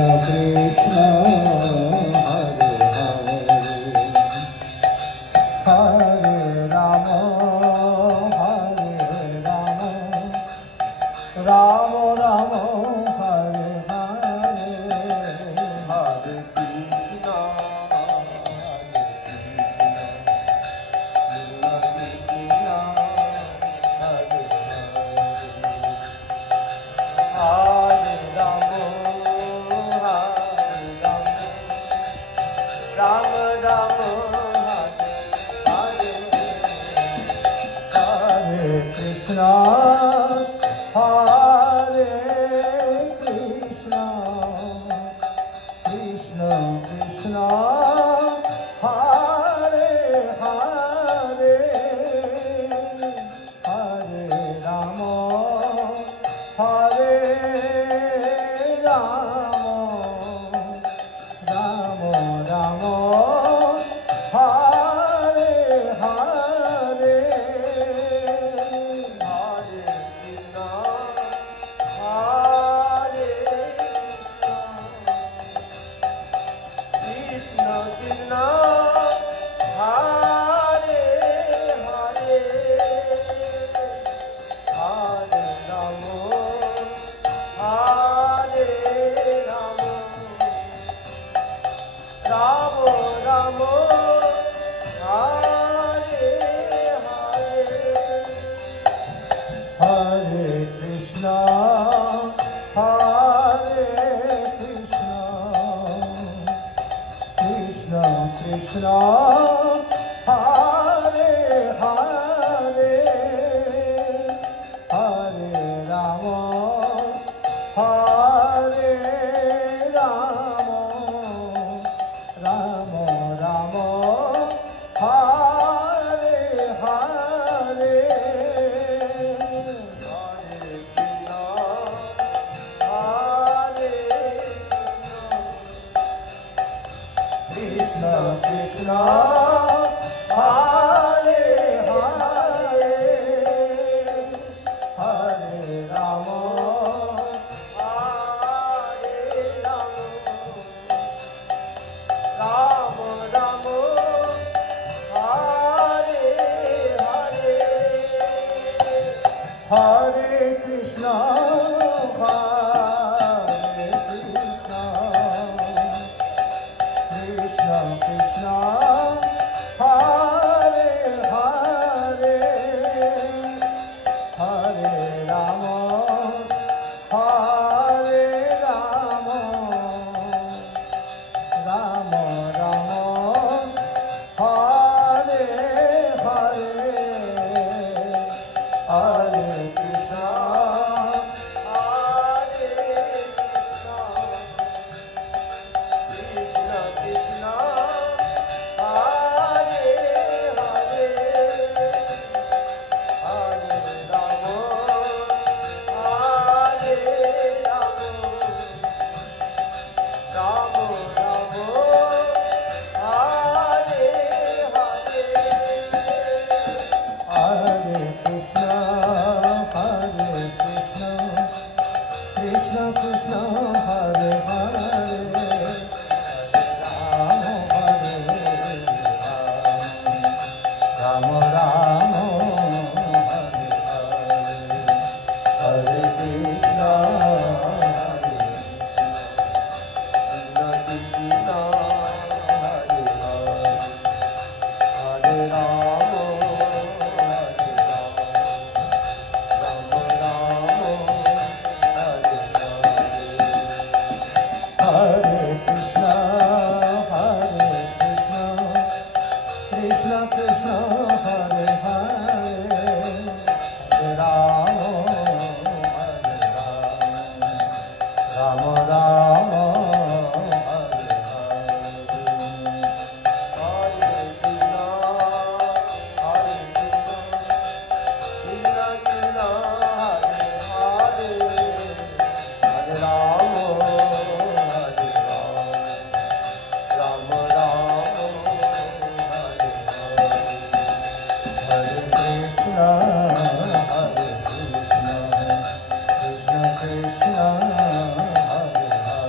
Krishna Hare Hare Hare Rama Hare Rama Rama Rama Hare Hare Hare Krishna Krishna, Hare Krishna, Krishna Krishna, Hare Hare, Hare Rama, Hare Rama, Rama Rama, Hare Hare. Hare Krishna, Hare Krishna, Krishna Krishna, Hare Hare, Hare Rama, Hare Rama, Rama Rama, Hare Hare. Krishna Krishna, Hare Hare, Hare Rama, Hare Rama, Rama Rama, Hare Hare, Hare Krishna, Hare Krishna, Krishna Krishna, Hare Hare, Hare Rama, Hare Rama, Rama Rama, Hare Hare, Hare Krishna, Hare Krishna, Krishna Krishna, Hare Hare, Hare Rama, Hare Rama, Rama Rama, Hare Hare, Hare Krishna, Hare Krishna, Krishna Krishna, Hare Hare, Rama Rama, Hare Hare, Hare Krishna, Krishna Krishna, Hare Hare, Hare Rama, Rama Rama, Hare Hare, Hare Krishna, Hare Krishna, Krishna Krishna, Hare Hare, Hare Rama, Hare Rama, Rama Rama, Hare Hare, Hare Krishna, Hare Krishna, Krishna Krishna, Hare Hare, Hare Rama, Hare Rama, Rama Rama, Hare Krishna, Hare Krishna, Krishna Krishna, Hare Hare.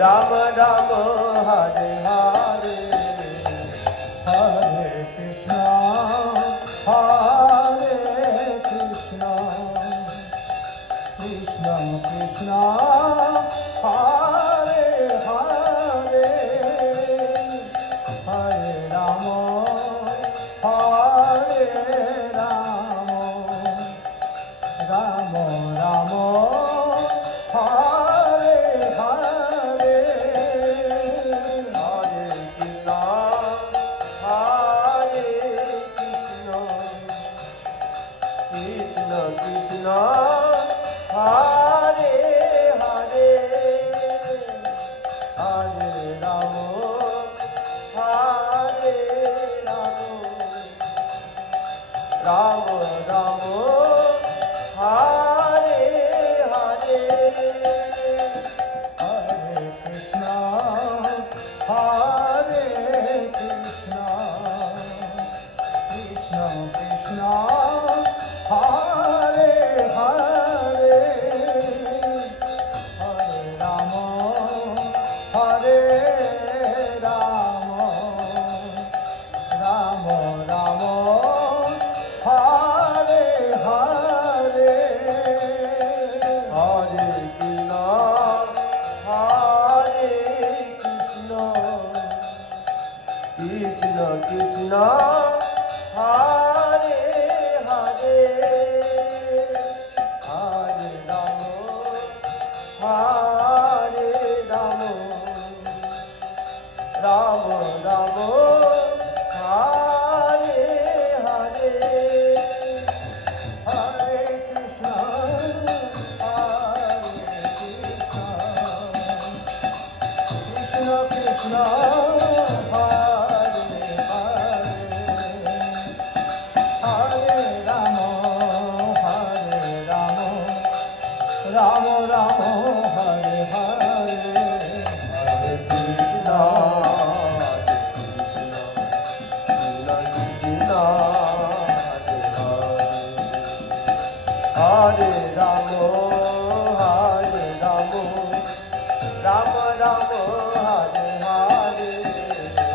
Ram Ram Hare Hare Hare Krishna Hare Krishna Krishna Krishna Hare Hare Hare Ram Hare Ram Ram Ram Hare Hare Hare Krishna Hare Krishna Krishna Krishna Hare Hare Hare Ram Hare Ram Ram Ram Hare Hare Hare Krishna Hare Krishna Krishna Krishna Hare Hare Hare Ram Hare Ram Ram Ram Hare Hare Hare Krishna Hare Krishna Krishna Krishna Hare Hare Hare Ram Hare Ram Ram Ram Hare Hare Hare Krishna Hare Krishna Krishna Krishna Hare Hare Hare Ram Ram Ram Hare Hare Hare Krishna Hare Ram Hare Ram Ram Ram Hare Hare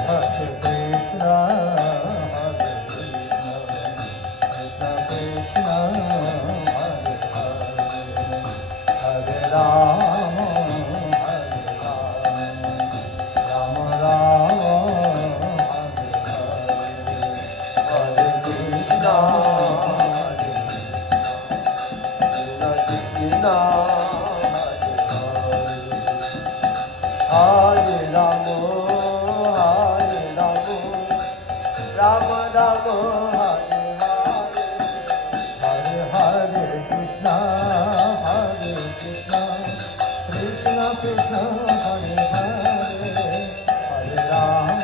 Hare Krishna Hare Krishna Krishna Hare Hare Hare Ram Ram Ram Hare Krishna Krishna Hare Ram Hare Ram Ram Ram Hare Hare Hare Hare Krishna Krishna Krishna Hare Hare Hare Ram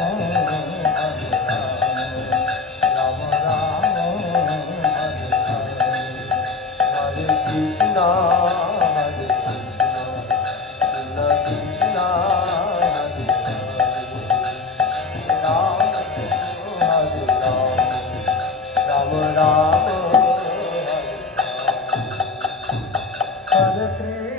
Ram Ram Hare Hare Krishna Hare Krishna Krishna Hare Ram Hare Ram Ram Hare Hare Krishna